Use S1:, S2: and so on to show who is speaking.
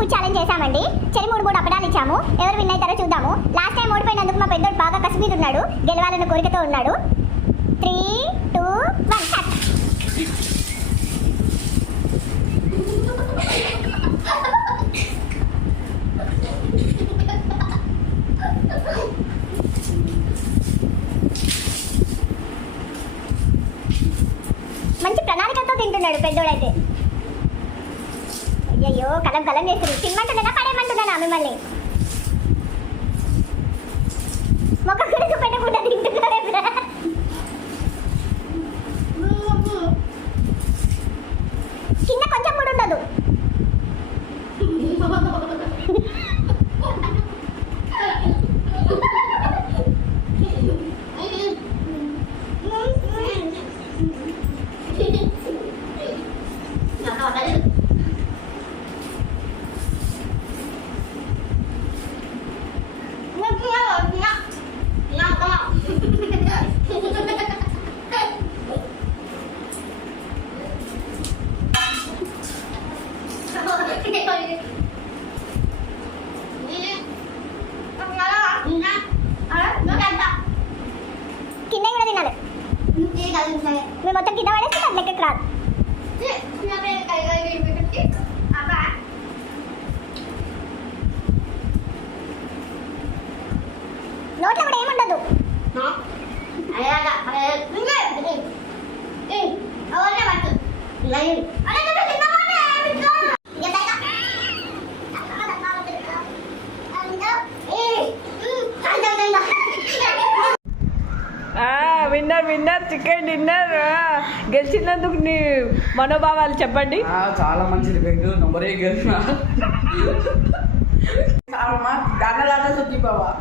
S1: Food challenge చేశామండి. చెరి మూడు మూడు అప్పడాలు ఇచ్చాము. ఎవరు విన్ అవుతారో చూద్దాము. లాస్ట్ టైం ఓడిపోయినందుకు మా పెద్దోడు బాగా కసి మీద ఉన్నాడు గెలవాలన్న కోరికతో ఉన్నాడు. త్రీ టూ వన్ స్టార్ట్ మంచి ప్రణాళికతో తింటున్నాడు పెద్దోడైతే. అయ్యయ్యో కలం కలం చేస్తుంది. తినమంటున్నానా పడేయమంటున్నానా మిమ్మల్ని? మొక్క కొడుకు పెట్టకుండా తింటున్నాడే కింద కొంచెం కూడా ఉండదు కింద కూడా తినాలి మేము మొత్తం కింద? పడేస్తే అది లెక్కకి రాదు నోట్లో కూడా ఏముండదు
S2: విన్నర్ విన్నర్ చికెన్ డిన్నర్. గెలిచినందుకు నీ మనోభావాలు చెప్పండి.
S3: ఆ, చాలా మంచిది. పెట్టు నంబరే గెలిచిన.
S4: సుత్తి బావా